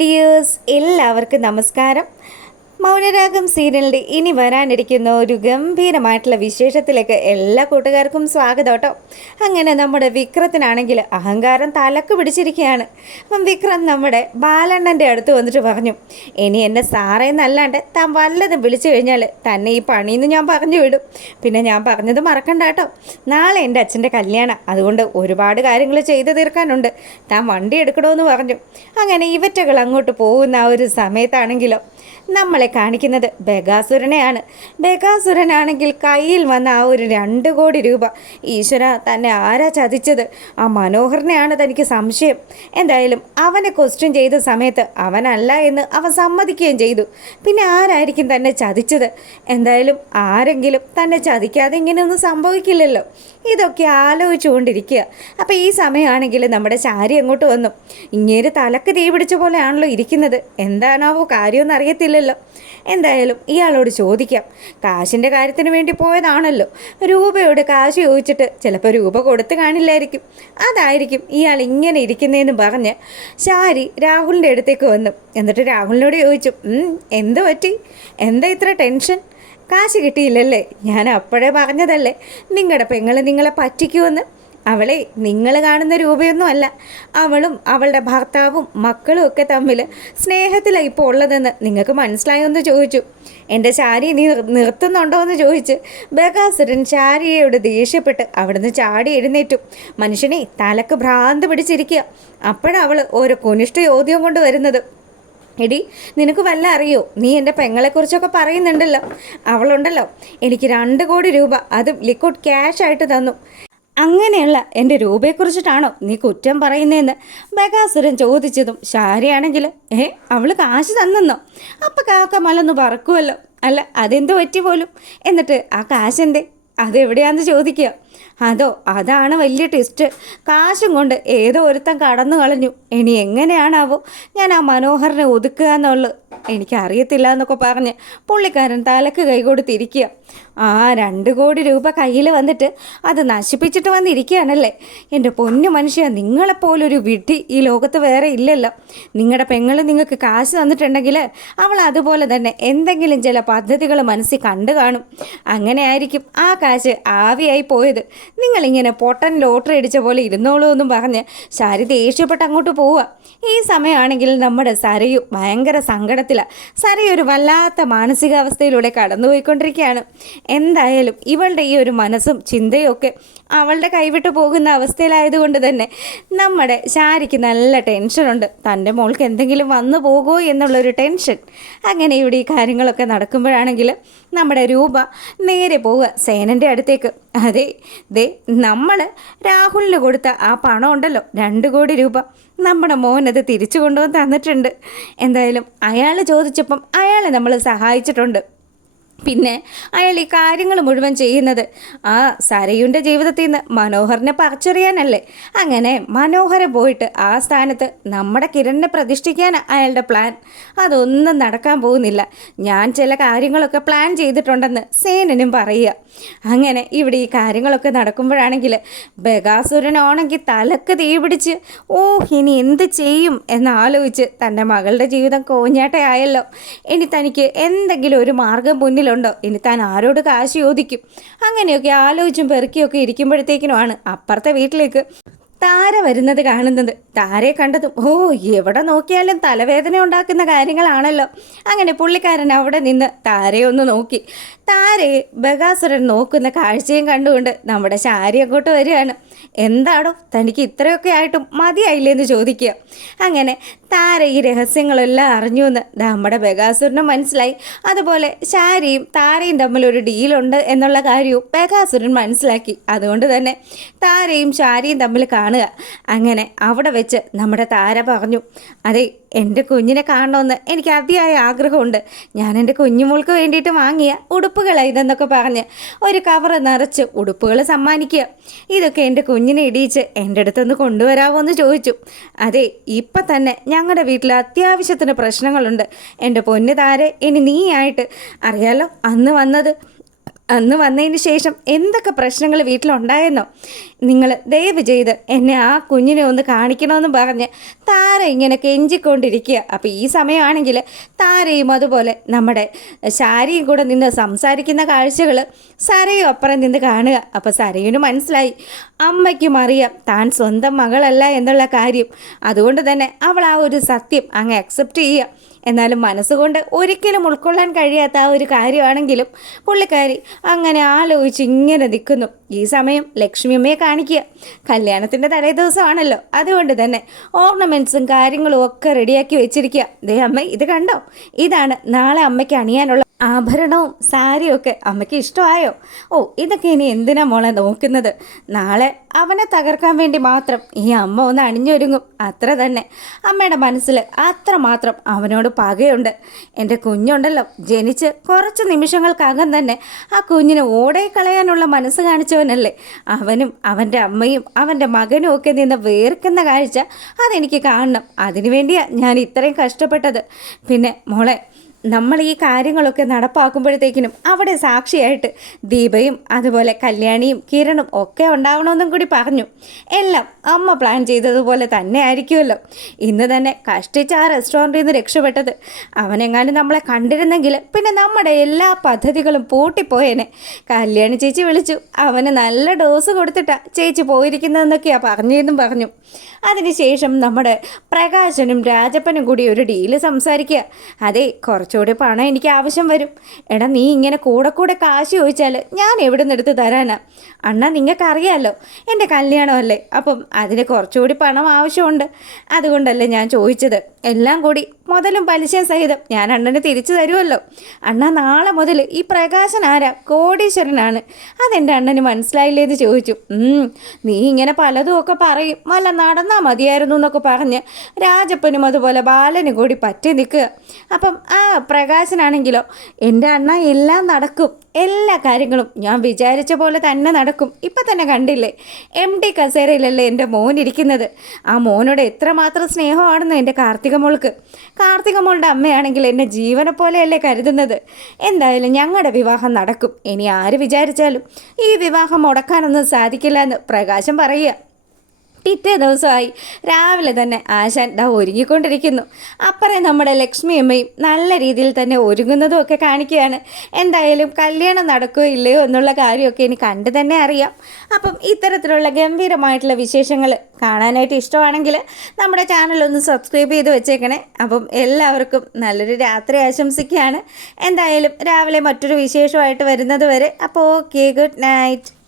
Dears എല്ലാവർക്കും നമസ്കാരം. മൗനരാഗം സീരിയലിന്റെ ഇനി വരാനിരിക്കുന്ന ഒരു ഗംഭീരമായിട്ടുള്ള വിശേഷത്തിലേക്ക് എല്ലാ കൂട്ടുകാർക്കും സ്വാഗതം കേട്ടോ. അങ്ങനെ നമ്മുടെ വിക്രത്തിനാണെങ്കിൽ അഹങ്കാരം തലക്ക് പിടിച്ചിരിക്കുകയാണ്. അപ്പം വിക്രം നമ്മുടെ ബാലണ്ണന്റെ അടുത്ത് വന്നിട്ട് പറഞ്ഞു ഇനി എന്നെ സാറേ എന്നല്ലാണ്ട് താൻ വല്ലതും വിളിച്ചു കഴിഞ്ഞാൽ തന്നെ ഈ പണിയെന്ന് ഞാൻ പറഞ്ഞു വിടും. പിന്നെ ഞാൻ പറഞ്ഞത് മറക്കണ്ട കേട്ടോ. നാളെ എന്റെ അച്ഛന്റെ കല്യാണം. അതുകൊണ്ട് ഒരുപാട് കാര്യങ്ങൾ ചെയ്തു തീർക്കാനുണ്ട്. താൻ വണ്ടി എടുക്കണമെന്ന് പറഞ്ഞു. അങ്ങനെ ഇവറ്റകൾ അങ്ങോട്ട് പോകുന്ന ആ ഒരു സമയത്താണെങ്കിലോ നമ്മളെ കാണിക്കുന്നത് ബഗാസുരനെയാണ്. ബഗാസുരനാണെങ്കിൽ കയ്യിൽ വന്ന ആ ഒരു രണ്ട് കോടി രൂപ ഈശ്വര തന്നെ ആരാ ചതിച്ചത്? ആ മനോഹരനെയാണ് തനിക്ക് സംശയം. എന്തായാലും അവനെ ക്വസ്റ്റ്യൻ ചെയ്ത സമയത്ത് അവനല്ല എന്ന് അവൻ സമ്മതിക്കുകയും ചെയ്തു. പിന്നെ ആരായിരിക്കും തന്നെ ചതിച്ചത്? എന്തായാലും ആരെങ്കിലും തന്നെ ചതിക്കാതെ ഇങ്ങനെയൊന്നും സംഭവിക്കില്ലല്ലോ. ഇതൊക്കെ ആലോചിച്ചുകൊണ്ടിരിക്കുക. അപ്പോൾ ഈ സമയമാണെങ്കിൽ നമ്മുടെ ചാരി അങ്ങോട്ട് വന്നു. ഇങ്ങനെ തലക്ക് തീ പിടിച്ച പോലെയാണല്ലോ ഇരിക്കുന്നത്. എന്താണാവോ കാര്യമൊന്നും അറിയത്തില്ലല്ലോ. എന്തായാലും ഇയാളോട് ചോദിക്കാം. കാശിന്റെ കാര്യത്തിന് വേണ്ടി പോയതാണല്ലോ. രൂപയോട് കാശ് ചോദിച്ചിട്ട് ചിലപ്പോൾ രൂപ കൊടുത്ത് കാണില്ലായിരിക്കും. അതായിരിക്കും ഇയാൾ ഇങ്ങനെ ഇരിക്കുന്നതെന്ന് പറഞ്ഞ് ശാരി രാഹുലിന്റെ അടുത്തേക്ക് വന്നു. എന്നിട്ട് രാഹുലിനോട് ചോദിച്ചു "ഉം, എന്ത് പറ്റി? എന്താ ഇത്ര ടെൻഷൻ? കാശ് കിട്ടിയില്ലല്ലേ? ഞാൻ അപ്പോഴേ പറഞ്ഞതല്ലേ. നിങ്ങളുടെ പെങ്ങൾ നിങ്ങളെ പറ്റിക്കുമെന്ന് അവളെ നിങ്ങൾ കാണുന്ന രൂപയൊന്നുമല്ല അവളും അവളുടെ ഭർത്താവും മക്കളും ഒക്കെ തമ്മിൽ സ്നേഹത്തിലാണ് ഇപ്പോൾ ഉള്ളതെന്ന് നിങ്ങൾക്ക് മനസ്സിലായോന്ന് ചോദിച്ചു. എന്റെ ശാരി നീ നിർ- നിർത്തുന്നുണ്ടോ എന്ന് ചോദിച്ച് ബകാസുരൻ ശാരിയോട് ദേഷ്യപ്പെട്ട് അവിടുന്ന് ചാടി എഴുന്നേറ്റു. മനുഷ്യനെ തലക്ക് ഭ്രാന്ത് പിടിച്ചിരിക്കുക. അപ്പോഴവൾ ഓരോ കുനിഷ്ഠ ചോദ്യം കൊണ്ട് വരുന്നത്. എടി നിനക്ക് വല്ല അറിയോ? നീ എന്റെ പെങ്ങളെക്കുറിച്ചൊക്കെ പറയുന്നുണ്ടല്ലോ. അവളുണ്ടല്ലോ. എനിക്ക് രണ്ട് കോടി രൂപ. അതും ലിക്വിഡ് ക്യാഷ് ആയിട്ട് തന്നു. അങ്ങനെയുള്ള എന്റെ രൂപയെക്കുറിച്ചിട്ടാണോ നീ കുറ്റം പറയുന്നതെന്ന് ബകാസുരൻ ചോദിച്ചതും ശാരിയാണെങ്കിൽ ഏ അവൾ കാശ് തന്നെന്നോ? അപ്പം കാക്ക മലന്ന് പറക്കുമല്ലോ അല്ല അതെന്ത് പറ്റി പോലും? എന്നിട്ട് ആ കാശെന്തേ? അതെവിടെയാണെന്ന് ചോദിക്കുക. അതോ അതാണ് വലിയ ട്വിസ്റ്റ് കാശും കൊണ്ട് ഏതോ ഒരുത്തൻ കടന്നു കളഞ്ഞു ഇനി എങ്ങനെയാണാവോ? ഞാൻ ആ മനോഹരനെ ഒതുക്കുക എന്നുള്ളത് എനിക്കറിയത്തില്ല എന്നൊക്കെ പറഞ്ഞ് പുള്ളിക്കാരൻ തലക്ക് കൈ കൊടുത്തിരിക്കുക. ആ രണ്ട് കോടി രൂപ കയ്യിൽ വന്നിട്ട് അത് നശിപ്പിച്ചിട്ട് വന്നിരിക്കുകയാണല്ലേ. എന്റെ പൊന്നു മനുഷ്യ നിങ്ങളെപ്പോലൊരു വിഡ്ഢി ഈ ലോകത്ത് വേറെ ഇല്ലല്ലോ. നിങ്ങളുടെ പെങ്ങൾ നിങ്ങൾക്ക് കാശ് തന്നിട്ടുണ്ടെങ്കിൽ അവൾ അതുപോലെ തന്നെ എന്തെങ്കിലും ചില പദ്ധതികൾ മനസ്സിൽ കണ്ടു കാണും. അങ്ങനെ ആയിരിക്കും ആ കാശ് ആവിയായി പോയത്. നിങ്ങളിങ്ങനെ പൊട്ടൻ ലോട്ടറി അടിച്ച പോലെ ഇരുന്നോളൂ എന്നും പറഞ്ഞ് ശാരി ദേഷ്യപ്പെട്ട് അങ്ങോട്ട് പോവുക. ഈ സമയമാണെങ്കിൽ നമ്മുടെ സരയു ഭയങ്കര സങ്കടത്തിലാണ് സാറേ ഒരു വല്ലാത്ത മാനസികാവസ്ഥയിലൂടെ കടന്നുപോയിക്കൊണ്ടിരിക്കുകയാണ്. എന്തായാലും ഇവളുടെ ഈ ഒരു മനസ്സും ചിന്തയൊക്കെ അവളുടെ കൈവിട്ട് പോകുന്ന അവസ്ഥയിലായതുകൊണ്ട് തന്നെ നമ്മുടെ ശാരിക്ക് നല്ല ടെൻഷനുണ്ട് തന്റെ മോൾക്ക് എന്തെങ്കിലും വന്നു പോകുമോ എന്നുള്ളൊരു ടെൻഷൻ അങ്ങനെ ഇവിടെ ഈ കാര്യങ്ങളൊക്കെ നടക്കുമ്പോഴാണെങ്കിൽ നമ്മുടെ രൂപ നേരെ പോവുക സേനന്റെ അടുത്തേക്ക്. അതെ ദേ നമ്മൾ രാഹുലിന് കൊടുത്ത ആ പണം ഉണ്ടല്ലോ രണ്ട് കോടി രൂപ. നമ്മുടെ മോൻ അത് തിരിച്ചു കൊണ്ടുവന്ന് തന്നിട്ടുണ്ട്. എന്തായാലും അയാൾ ചോദിച്ചപ്പം അയാളെ നമ്മൾ സഹായിച്ചിട്ടുണ്ട്. പിന്നെ അയാൾ ഈ കാര്യങ്ങൾ മുഴുവൻ ചെയ്യുന്നത് ആ സരയുടെ ജീവിതത്തിൽ നിന്ന് മനോഹറിനെ പറിച്ചറിയാനല്ലേ. അങ്ങനെ മനോഹരെ പോയിട്ട് ആ സ്ഥാനത്ത് നമ്മുടെ കിരണിനെ പ്രതിഷ്ഠിക്കാൻ അയാളുടെ പ്ലാൻ അതൊന്നും നടക്കാൻ പോകുന്നില്ല. ഞാൻ ചില കാര്യങ്ങളൊക്കെ പ്ലാൻ ചെയ്തിട്ടുണ്ടെന്ന് സേനനും പറയുക. അങ്ങനെ ഇവിടെ ഈ കാര്യങ്ങളൊക്കെ നടക്കുമ്പോഴാണെങ്കിൽ ബഗാസുരനാണെങ്കിൽ തലക്ക് തീ പിടിച്ച് ഓ ഇനി എന്ത് ചെയ്യും? എന്നാലോചിച്ച് തന്റെ മകളുടെ ജീവിതം കോഞ്ഞാട്ടയായല്ലോ. ഇനി തനിക്ക് എന്തെങ്കിലും ഒരു മാർഗം മുന്നിലുണ്ടോ ഇനി താൻ ആരോട് കാശ് ചോദിക്കും? അങ്ങനെയൊക്കെ ആലോചിച്ചും പെറുക്കിയൊക്കെ ഇരിക്കുമ്പോഴത്തേക്കിനുമാണ് അപ്പുറത്തെ വീട്ടിലേക്ക് താര വരുന്നത് കാണുന്നത്. താരയെ കണ്ടതും ഓ എവിടെ നോക്കിയാലും തലവേദന ഉണ്ടാക്കുന്ന കാര്യങ്ങളാണല്ലോ. അങ്ങനെ പുള്ളിക്കാരൻ അവിടെ നിന്ന് താരയെ ഒന്ന് നോക്കി. താരയെ ബഗാസുരൻ നോക്കുന്ന കാഴ്ചയും കണ്ടുകൊണ്ട് നമ്മുടെ ശാരി അങ്ങോട്ട് വരികയാണ്. എന്താണോ തനിക്ക് ഇത്രയൊക്കെ ആയിട്ടും മതിയായില്ലേ എന്ന് ചോദിക്കുക. അങ്ങനെ താര ഈ രഹസ്യങ്ങളെല്ലാം അറിഞ്ഞു എന്ന് നമ്മുടെ ബഗാസുരനും മനസ്സിലായി. അതുപോലെ ശാരിയും താരയും തമ്മിൽ ഒരു ഡീലുണ്ട് എന്നുള്ള കാര്യവും ബഗാസുരൻ മനസ്സിലാക്കി. അതുകൊണ്ട് തന്നെ താരയും ശാരിയും തമ്മിൽ കാണുക. അങ്ങനെ അവിടെ വെച്ച് നമ്മുടെ താര പറഞ്ഞു അതെ എന്റെ കുഞ്ഞിനെ കാണണമെന്ന് എനിക്ക് അതിയായ ആഗ്രഹമുണ്ട്. ഞാൻ എന്റെ കുഞ്ഞുമോൾക്ക് വേണ്ടിയിട്ട് വാങ്ങിയ ഉടുപ്പുകളാണ് ഇതെന്നൊക്കെ പറഞ്ഞ് ഒരു കവർ നിറച്ച് ഉടുപ്പുകൾ സമ്മാനിക്കുക. ഇതൊക്കെ എന്റെ കുഞ്ഞിനെ ഇടിയിച്ച് എന്റെ അടുത്തൊന്ന് കൊണ്ടുവരാമോ എന്ന് ചോദിച്ചു. അതെ ഇപ്പം തന്നെ ഞങ്ങളുടെ വീട്ടിൽ അത്യാവശ്യത്തിന് പ്രശ്നങ്ങളുണ്ട്. എന്റെ പൊന്നു താരെ ഇനി നീയായിട്ട് അറിയാലോ അന്ന് വന്നത്. അന്ന് വന്നതിന് ശേഷം എന്തൊക്കെ പ്രശ്നങ്ങൾ വീട്ടിലുണ്ടായെന്നോ? നിങ്ങൾ ദയവ് ചെയ്ത് എന്നെ ആ കുഞ്ഞിനെ ഒന്ന് കാണിക്കണമെന്ന് പറഞ്ഞ് താര ഇങ്ങനെ കെഞ്ചിക്കൊണ്ടിരിക്കുക. അപ്പോൾ ഈ സമയമാണെങ്കിൽ താരയും അതുപോലെ നമ്മുടെ ശാരിയും കൂടെ നിന്ന് സംസാരിക്കുന്ന കാഴ്ചകൾ സരയും അപ്പുറം നിന്ന് കാണുക. അപ്പോൾ സരയുന് മനസ്സിലായി അമ്മയ്ക്കും അറിയാം താൻ സ്വന്തം മകളല്ല എന്നുള്ള കാര്യം. അതുകൊണ്ട് തന്നെ അവൾ ആ ഒരു സത്യം അങ്ങ് അക്സെപ്റ്റ് ചെയ്യുക. എന്നാലും മനസ്സുകൊണ്ട് ഒരിക്കലും ഉൾക്കൊള്ളാൻ കഴിയാത്ത ആ ഒരു കാര്യമാണെങ്കിലും പുള്ളിക്കാരി അങ്ങനെ ആലോചിച്ച് ഇങ്ങനെ നിൽക്കുന്നു. ഈ സമയം ലക്ഷ്മിയമ്മയെ കാണിക്കുക. കല്യാണത്തിന്റെ തലേ ദിവസമാണല്ലോ. അതുകൊണ്ട് തന്നെ ഓർണമെന്റ്സും കാര്യങ്ങളും ഒക്കെ റെഡിയാക്കി വെച്ചിരിക്കുക. ദേ അമ്മ ഇത് കണ്ടോ? ഇതാണ് നാളെ അമ്മയ്ക്ക് അണിയാനുള്ള ആഭരണവും സാരിയും ഒക്കെ അമ്മയ്ക്ക് ഇഷ്ടമായോ? ഓ ഇതൊക്കെ ഇനി എന്തിനാ മോളെ നോക്കുന്നത്? നാളെ അവനെ തകർക്കാൻ വേണ്ടി മാത്രം ഈ അമ്മ ഒന്ന് അണിഞ്ഞൊരുങ്ങും. അത്ര തന്നെ. അമ്മയുടെ മനസ്സിൽ അത്രമാത്രം അവനോട് പകയുണ്ട്. എന്റെ കുഞ്ഞുണ്ടല്ലോ ജനിച്ച് കുറച്ച് നിമിഷങ്ങൾക്കകം തന്നെ ആ കുഞ്ഞിനെ ഓടേ കളയാനുള്ള മനസ്സ് കാണിച്ചവനല്ലേ അവനും അവന്റെ അമ്മയും അവന്റെ മകനും ഒക്കെ നിന്ന് വേർക്കുന്ന കാഴ്ച അതെനിക്ക് കാണണം. അതിനു വേണ്ടിയാണ് ഞാൻ ഇത്രയും കഷ്ടപ്പെട്ടത്. പിന്നെ മോളെ നമ്മൾ ഈ കാര്യങ്ങളൊക്കെ നടപ്പാക്കുമ്പോഴത്തേക്കിനും അവിടെ സാക്ഷിയായിട്ട് ദീപയും അതുപോലെ കല്യാണിയും കിരണും ഒക്കെ ഉണ്ടാവണമെന്നും കൂടി പറഞ്ഞു. എല്ലാം അമ്മ പ്ലാൻ ചെയ്തതുപോലെ തന്നെ ആയിരിക്കുമല്ലോ. ഇന്ന് തന്നെ കഷ്ടിച്ച് ആ റെസ്റ്റോറന്റിൽ നിന്ന് രക്ഷപ്പെട്ടത്. അവനെങ്ങാനും നമ്മളെ കണ്ടിരുന്നെങ്കിൽ പിന്നെ നമ്മുടെ എല്ലാ പദ്ധതികളും പൂട്ടിപ്പോയേനെ. കല്യാണി ചേച്ചി വിളിച്ചു. അവന് നല്ല ഡോസ് കൊടുത്തിട്ടാ ചേച്ചി പോയിരിക്കുന്നതെന്നൊക്കെയാണ് പറഞ്ഞതെന്നും പറഞ്ഞു. അതിനുശേഷം നമ്മുടെ പ്രകാശനും രാജപ്പനും കൂടി ഒരു ഡീൽ സംസാരിക്കുക. അതെ കുറച്ചുകൂടി പണം എനിക്ക് ആവശ്യം വരും. എടാ നീ ഇങ്ങനെ കൂടെ കൂടെ കാശ് ചോദിച്ചാൽ ഞാൻ എവിടെ നിന്ന് എടുത്ത് തരാനാ? അണ്ണ നിങ്ങൾക്കറിയാമല്ലോ എന്റെ കല്യാണമല്ലേ? അപ്പം അതിന് കുറച്ചുകൂടി പണം ആവശ്യമുണ്ട്. അതുകൊണ്ടല്ലേ ഞാൻ ചോദിച്ചത്. എല്ലാം കൂടി മുതലും പലിശ സഹിതം ഞാൻ അണ്ണന് തിരിച്ചു തരുമല്ലോ. അണ്ണ നാളെ മുതൽ ഈ പ്രകാശൻ ആരാ? കോടീശ്വരനാണ്. അതെന്റെ അണ്ണന് മനസ്സിലായില്ലേ എന്ന് ചോദിച്ചു. നീ ഇങ്ങനെ പലതും ഒക്കെ പറയും. വല്ല നടന്നാൽ മതിയായിരുന്നു എന്നൊക്കെ പറഞ്ഞ് രാജപ്പനും അതുപോലെ ബാലനും കൂടി പറ്റി നിൽക്കുക. അപ്പം ആ പ്രകാശനാണെങ്കിലോ? എന്റെ അണ്ണ എല്ലാം നടക്കും. എല്ലാ കാര്യങ്ങളും ഞാൻ വിചാരിച്ച പോലെ തന്നെ നടക്കും. ഇപ്പം തന്നെ കണ്ടില്ലേ? എം ഡി കസേരയിലല്ലേ എന്റെ മോൻ ഇരിക്കുന്നത്. ആ മോനോട് എത്രമാത്രം സ്നേഹമാണെന്ന് എന്റെ കാർത്തിക മോൾക്ക്. കാർത്തിക മോളുടെ അമ്മയാണെങ്കിൽ എന്നെ ജീവനെ പോലെയല്ലേ കരുതുന്നത്. എന്തായാലും ഞങ്ങളുടെ വിവാഹം നടക്കും. ഇനി ആര് വിചാരിച്ചാലും ഈ വിവാഹം മുടക്കാനൊന്നും സാധിക്കില്ല എന്ന് പ്രകാശം പറയുക. പിറ്റേ ദിവസമായി രാവിലെ തന്നെ ആശാൻ ദാ ഒരുങ്ങിക്കൊണ്ടിരിക്കുന്നു. അപ്പറേ നമ്മുടെ ലക്ഷ്മി അമ്മയും നല്ല രീതിയിൽ തന്നെ ഒരുങ്ങുന്നതും ഒക്കെ കാണിക്കുകയാണ്. എന്തായാലും കല്യാണം നടക്കുകയോ ഇല്ലയോ എന്നുള്ള കാര്യമൊക്കെ ഇനി കണ്ടു തന്നെ അറിയാം. അപ്പം ഇത്തരത്തിലുള്ള ഗംഭീരമായിട്ടുള്ള വിശേഷങ്ങൾ കാണാനായിട്ട് ഇഷ്ടമാണെങ്കിൽ നമ്മുടെ ചാനൽ ഒന്ന് സബ്സ്ക്രൈബ് ചെയ്ത് വെച്ചേക്കണേ. അപ്പം എല്ലാവർക്കും നല്ലൊരു രാത്രി ആശംസിക്കുകയാണ്. എന്തായാലും രാവിലെ മറ്റൊരു വിശേഷമായിട്ട് വരുന്നത് വരെ. അപ്പോൾ ഓക്കെ ഗുഡ് നൈറ്റ്